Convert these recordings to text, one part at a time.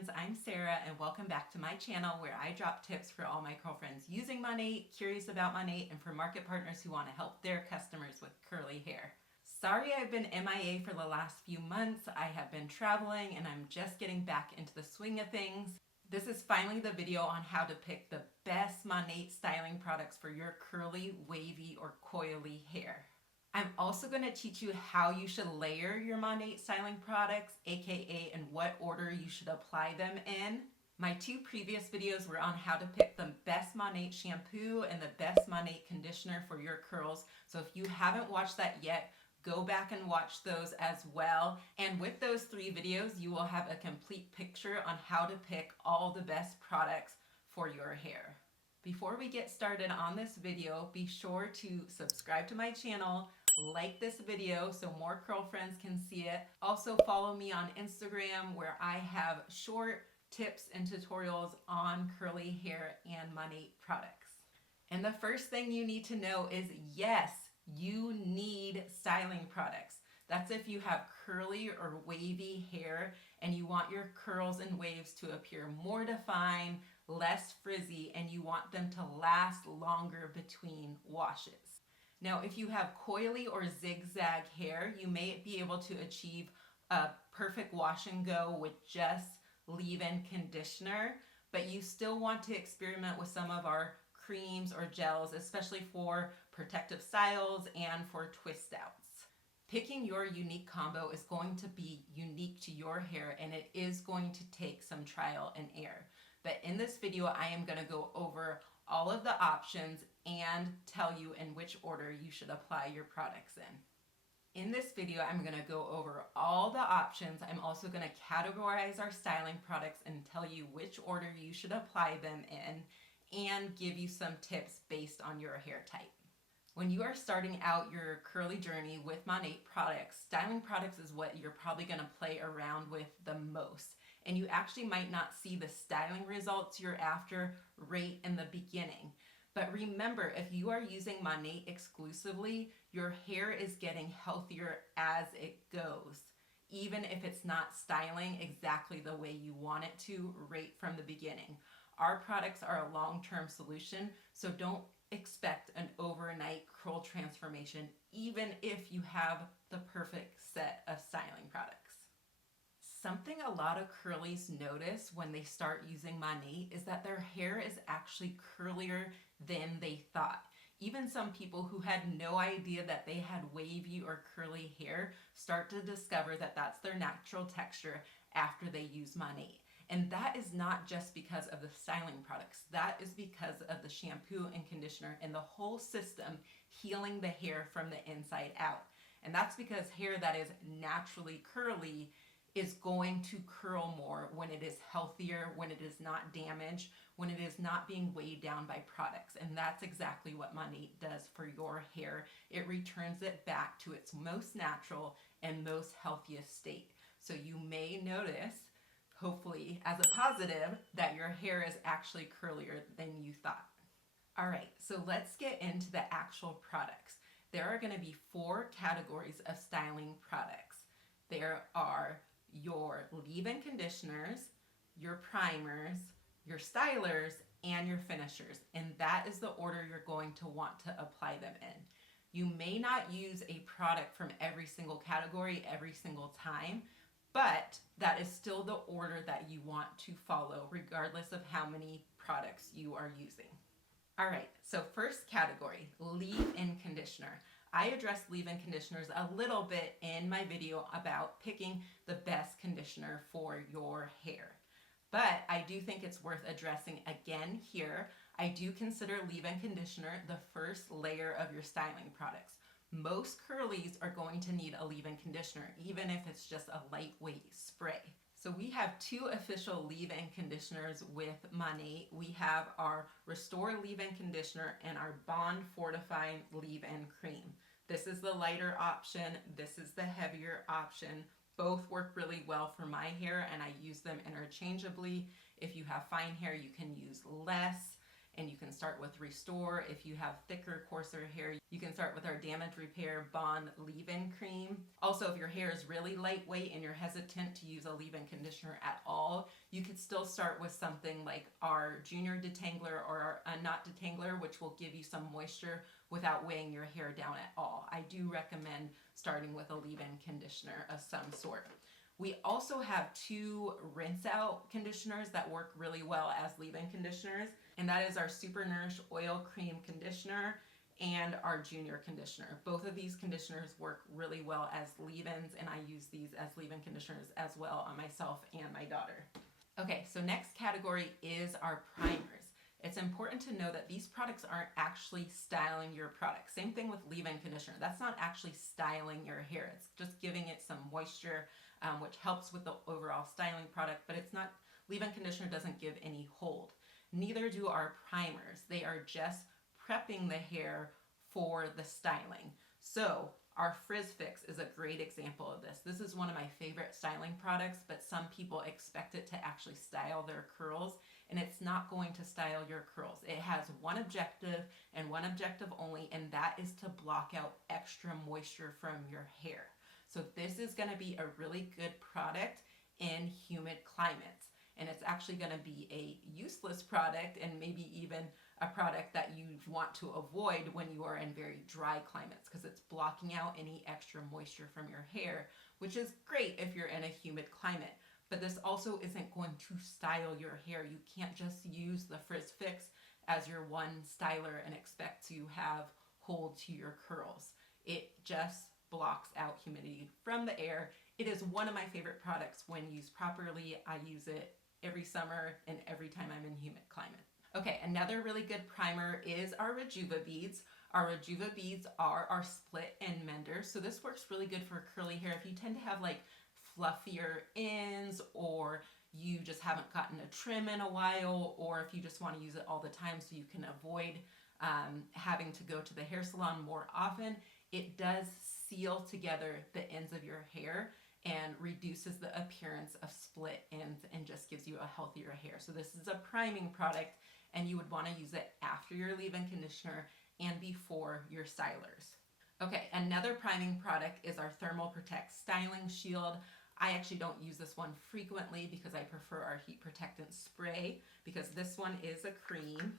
friends, I'm Sarah and welcome back to my channel where I drop tips for all my girlfriends using MONAT, curious about MONAT, and for market partners who want to help their customers with curly hair. Sorry I've been MIA for the last few months. I have been traveling and I'm just getting back into the swing of things. This is finally the video on how to pick the best MONAT styling products for your curly, wavy, or coily hair. I'm also going to teach you how you should layer your MONAT styling products, aka in what order you should apply them in. My two previous videos were on how to pick the best MONAT shampoo and the best MONAT conditioner for your curls. So if you haven't watched that yet, go back and watch those as well. And with those three videos, you will have a complete picture on how to pick all the best products for your hair. Before we get started on this video, be sure to subscribe to my channel, like this video so more curl friends can see it. Also follow me on Instagram where I have short tips and tutorials on curly hair and MONAT products. And the first thing you need to know is yes, you need styling products. That's if you have curly or wavy hair and you want your curls and waves to appear more defined, less frizzy, and you want them to last longer between washes. Now, if you have coily or zigzag hair, you may be able to achieve a perfect wash and go with just leave-in conditioner, but you still want to experiment with some of our creams or gels, especially for protective styles and for twist outs. Picking your unique combo is going to be unique to your hair and it is going to take some trial and error. But in this video, I am going to go over all of the options and tell you in which order you should apply your products in. In this video, I'm going to go over all the options. I'm also going to categorize our styling products and tell you which order you should apply them in and give you some tips based on your hair type. When you are starting out your curly journey with MONAT products, styling products is what you're probably going to play around with the most. And you actually might not see the styling results you're after right in the beginning. But remember, if you are using MONAT exclusively, your hair is getting healthier as it goes, even if it's not styling exactly the way you want it to right from the beginning. Our products are a long-term solution, so don't expect an overnight curl transformation, even if you have the perfect set of styling products. Something a lot of curlies notice when they start using MONAT is that their hair is actually curlier than they thought. Even some people who had no idea that they had wavy or curly hair start to discover that that's their natural texture after they use MONAT. And that is not just because of the styling products. That is because of the shampoo and conditioner and the whole system healing the hair from the inside out. And that's because hair that is naturally curly is going to curl more when it is healthier, when it is not damaged, when it is not being weighed down by products. And that's exactly what MONAT does for your hair. It returns it back to its most natural and most healthiest state. So you may notice, hopefully as a positive, that your hair is actually curlier than you thought. All right, so let's get into the actual products. There are going to be 4 categories of styling products. There are your leave-in conditioners, your primers, your stylers, and your finishers. And that is the order you're going to want to apply them in. You may not use a product from every single category every single time, but that is still the order that you want to follow regardless of how many products you are using. All right, so first category, leave-in conditioner. I addressed leave-in conditioners a little bit in my video about picking the best conditioner for your hair. But I do think it's worth addressing again here. I do consider leave-in conditioner the first layer of your styling products. Most curlies are going to need a leave-in conditioner, even if it's just a lightweight spray. So we have 2 official leave-in conditioners with MONAT. We have our Restore leave-in conditioner and our Bond-Fortifying leave-in cream. This is the lighter option. This is the heavier option. Both work really well for my hair and I use them interchangeably. If you have fine hair, you can use less. and you can start with Restore. If you have thicker, coarser hair, you can start with our Damage Repair Bond Leave-In Cream. Also, if your hair is really lightweight and you're hesitant to use a leave-in conditioner at all, you could still start with something like our Junior Detangler or our Unknot Detangler, which will give you some moisture without weighing your hair down at all. I do recommend starting with a leave-in conditioner of some sort. We also have two rinse out conditioners that work really well as leave-in conditioners, and that is our Super Nourish Oil Cream Conditioner and our Junior Conditioner. Both of these conditioners work really well as leave-ins, and I use these as leave-in conditioners as well on myself and my daughter. Okay, so next category is our primers. It's important to know that these products aren't actually styling your product. Same thing with leave-in conditioner. That's not actually styling your hair. It's just giving it some moisture, which helps with the overall styling product, but it's not, leave-in conditioner doesn't give any hold. Neither do our primers. They are just prepping the hair for the styling. So our Frizz-Fix is a great example of this. This is one of my favorite styling products, but some people expect it to actually style their curls, and it's not going to style your curls. It has one objective and one objective only, and that is to block out extra moisture from your hair. So this is going to be a really good product in humid climates, and it's actually going to be a useless product and maybe even a product that you want to avoid when you are in very dry climates, because it's blocking out any extra moisture from your hair, which is great if you're in a humid climate. But this also isn't going to style your hair. You can't just use the Frizz-Fix as your one styler and expect to have hold to your curls. It just blocks out humidity from the air. It is one of my favorite products when used properly. I use it every summer and every time I'm in humid climate. Okay, another really good primer is our Rejuvabeads. Our Rejuvabeads are our split and mender, so this works really good for curly hair. If you tend to have like fluffier ends, or you just haven't gotten a trim in a while, or if you just want to use it all the time so you can avoid having to go to the hair salon more often, it does seal together the ends of your hair and reduces the appearance of split ends and just gives you a healthier hair. So this is a priming product, and you would want to use it after your leave-in conditioner and before your stylers. Okay, another priming product is our Thermal Protect Styling Shield. I actually don't use this one frequently because I prefer our Heat Protectant Spray, because this one is a cream.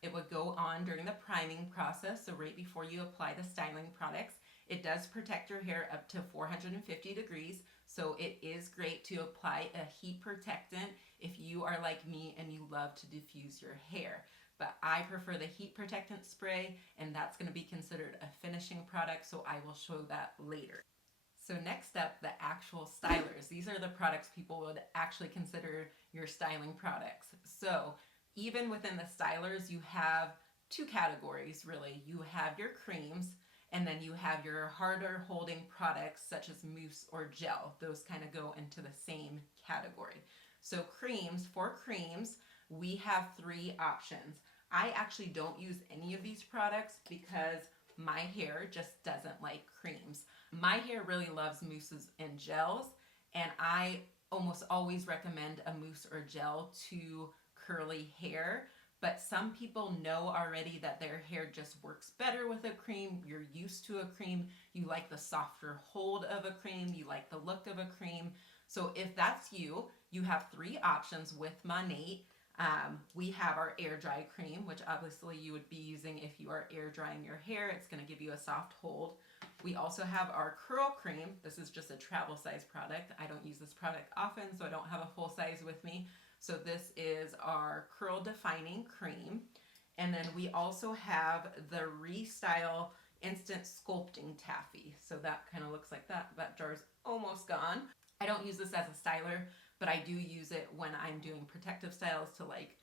It would go on during the priming process, so right before you apply the styling products. It does protect your hair up to 450 degrees, so it is great to apply a heat protectant if you are like me and you love to diffuse your hair. But I prefer the heat protectant spray, and that's going to be considered a finishing product, so I will show that later. So next up, the actual stylers. These are the products people would actually consider your styling products. So even within the stylers, you have two categories really. You have your creams, and then you have your harder holding products such as mousse or gel. Those kind of go into the same category. So for creams, we have three options. I actually don't use any of these products because my hair just doesn't like creams. My hair really loves mousses and gels, and I almost always recommend a mousse or gel to curly hair. But some people know already that their hair just works better with a cream. You're used to a cream. You like the softer hold of a cream. You like the look of a cream. So if that's you, you have three options with MONAT. We have our air dry cream, which obviously you would be using if you are air drying your hair. It's going to give you a soft hold. We also have our curl cream. This is just a travel size product. I don't use this product often, so I don't have a full size with me. So this is our curl defining cream. And then we also have the Restyle Instant Sculpting Taffy. So that kind of looks like that. That jar's almost gone. I don't use this as a styler, but I do use it when I'm doing protective styles to like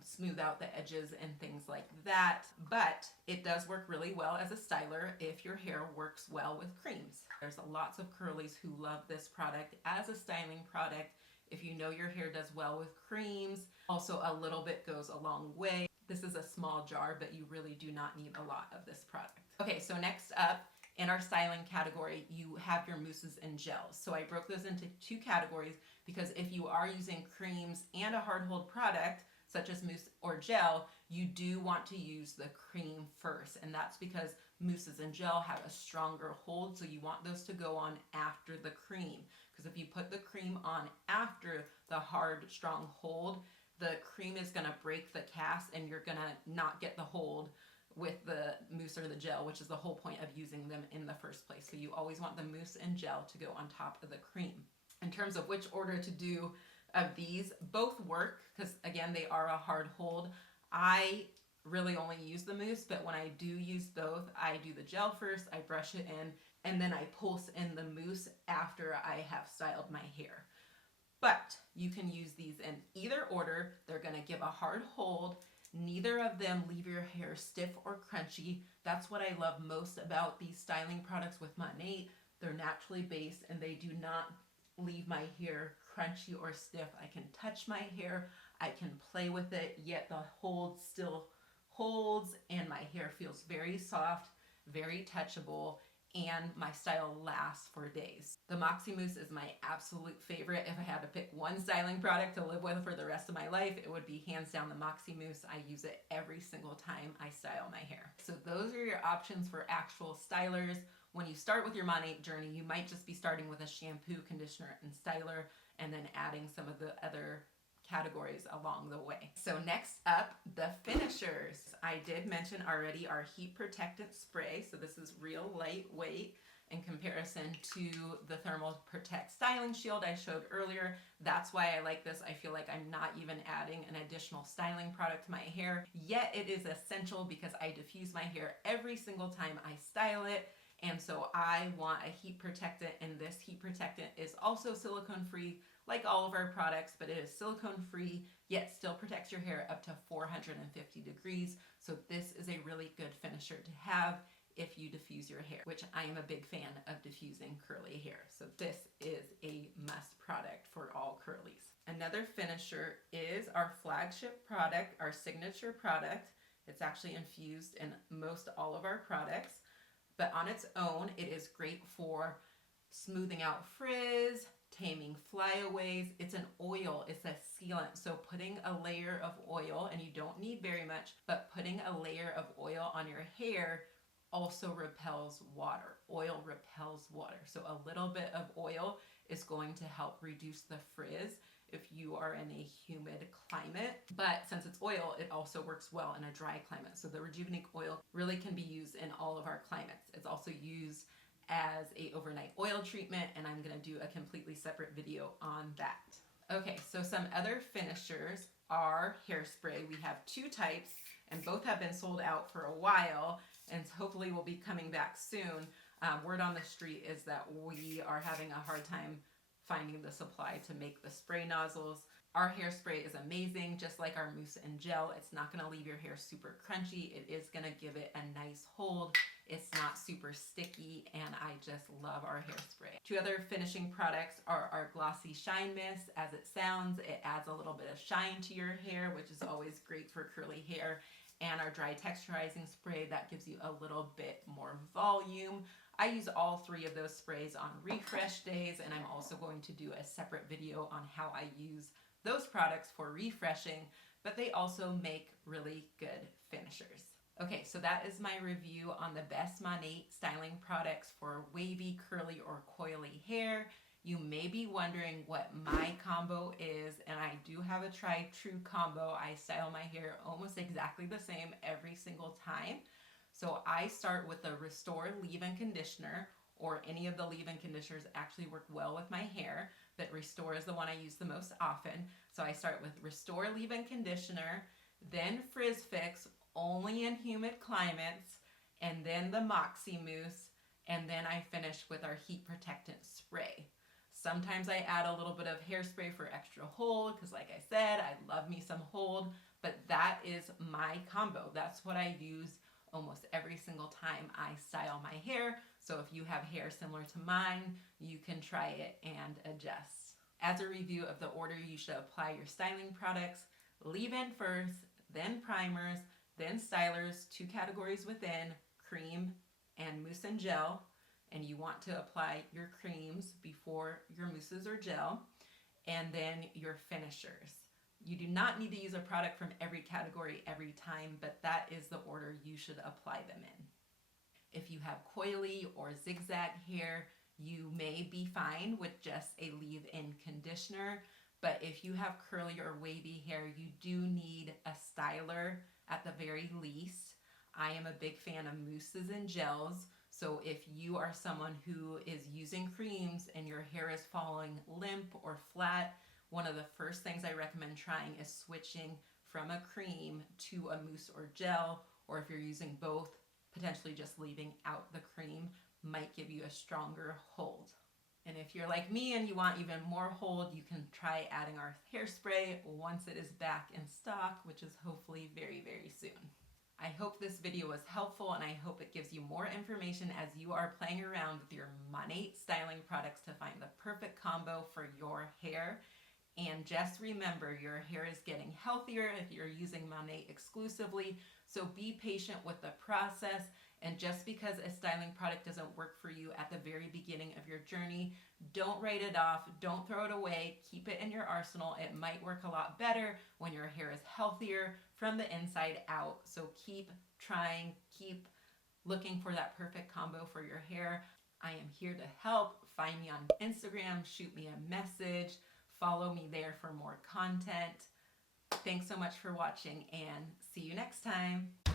smooth out the edges and things like that. But it does work really well as a styler if your hair works well with creams. There's lots of curlies who love this product as a styling product. If you know your hair does well with creams, also a little bit goes a long way. This is a small jar, but you really do not need a lot of this product. Okay, so next up in our styling category, you have your mousses and gels. So I broke those into two categories because if you are using creams and a hard hold product, such as mousse or gel, you do want to use the cream first. And that's because mousses and gel have a stronger hold, so you want those to go on after the cream. Because if you put the cream on after the hard, strong hold, the cream is going to break the cast and you're going to not get the hold with the mousse or the gel, which is the whole point of using them in the first place. So you always want the mousse and gel to go on top of the cream. In terms of which order to do of these, both work because again, they are a hard hold. I really only use the mousse, but when I do use both, I do the gel first, I brush it in, and then I pulse in the mousse after I have styled my hair. But you can use these in either order. They're going to give a hard hold. Neither of them leave your hair stiff or crunchy. That's what I love most about these styling products with MONAT. They're naturally based and they do not leave my hair crunchy or stiff. I can touch my hair, I can play with it, yet the hold still holds and my hair feels very soft, very touchable, and my style lasts for days. The Moxie Mousse is my absolute favorite. If I had to pick one styling product to live with for the rest of my life, it would be hands down the Moxie Mousse. I use it every single time I style my hair. So those are your options for actual stylers. When you start with your MONAT journey, you might just be starting with a shampoo, conditioner, and styler, and then adding some of the other categories along the way. So next up, the finishers. I did mention already our heat protectant spray. So this is real lightweight in comparison to the Thermal Protect styling shield I showed earlier. That's why I like this. I feel like I'm not even adding an additional styling product to my hair, yet it is essential because I diffuse my hair every single time I style it. And so I want a heat protectant, and this heat protectant is also silicone free, like all of our products, but it is silicone free, yet still protects your hair up to 450 degrees. So this is a really good finisher to have if you diffuse your hair, which I am a big fan of diffusing curly hair. So this is a must product for all curlies. Another finisher is our flagship product, our signature product. It's actually infused in most all of our products, but on its own, it is great for smoothing out frizz, taming flyaways. It's an oil, it's a sealant. So putting a layer of oil, and you don't need very much, but putting a layer of oil on your hair also repels water. Oil repels water. So a little bit of oil is going to help reduce the frizz if you are in a humid climate. But since it's oil, it also works well in a dry climate. So the Rejuvenique oil really can be used in all of our climates. It's also used as a overnight oil treatment, and I'm gonna do a completely separate video on that. Okay, so some other finishers are hairspray. We have two types, and both have been sold out for a while, and hopefully will be coming back soon. Word on the street is that we are having a hard time finding the supply to make the spray nozzles. Our hairspray is amazing, just like our mousse and gel. It's not gonna leave your hair super crunchy. It is gonna give it a nice hold. It's not super sticky, and I just love our hairspray. Two other finishing products are our Glossy Shine Mist. As it sounds, it adds a little bit of shine to your hair, which is always great for curly hair. And our Dry Texturizing Spray, that gives you a little bit more volume. I use all three of those sprays on refresh days, and I'm also going to do a separate video on how I use those products for refreshing, but they also make really good finishers. Okay, so that is my review on the best MONAT styling products for wavy, curly, or coily hair. You may be wondering what my combo is, and I do have a tried true combo. I style my hair almost exactly the same every single time. So I start with the Restore Leave-In Conditioner, or any of the leave-in conditioners actually work well with my hair, but Restore is the one I use the most often. So I start with Restore Leave-In Conditioner, then Frizz-Fix, only in humid climates, and then the Moxie Mousse, and then I finish with our Heat Protectant Spray. Sometimes I add a little bit of hairspray for extra hold, because like I said, I love me some hold, but that is my combo. That's what I use almost every single time I style my hair. So if you have hair similar to mine, you can try it and adjust. As a review of the order you should apply your styling products, leave-in first, then primers, then stylers, two categories within, cream and mousse and gel. And you want to apply your creams before your mousses or gel, and then your finishers. You do not need to use a product from every category every time, but that is the order you should apply them in. If you have coily or zigzag hair, you may be fine with just a leave-in conditioner, but if you have curly or wavy hair, you do need a styler at the very least. I am a big fan of mousses and gels, so if you are someone who is using creams and your hair is falling limp or flat, one of the first things I recommend trying is switching from a cream to a mousse or gel, or if you're using both, potentially just leaving out the cream might give you a stronger hold. And if you're like me and you want even more hold, you can try adding our hairspray once it is back in stock, which is hopefully very, very soon. I hope this video was helpful, and I hope it gives you more information as you are playing around with your MONAT styling products to find the perfect combo for your hair. And just remember, your hair is getting healthier if you're using MONAT exclusively, so be patient with the process. And just because a styling product doesn't work for you at the very beginning of your journey, don't write it off, don't throw it away, keep it in your arsenal. It might work a lot better when your hair is healthier from the inside out. So keep trying, keep looking for that perfect combo for your hair. I am here to help. Find me on Instagram, shoot me a message, follow me there for more content. Thanks so much for watching, and see you next time.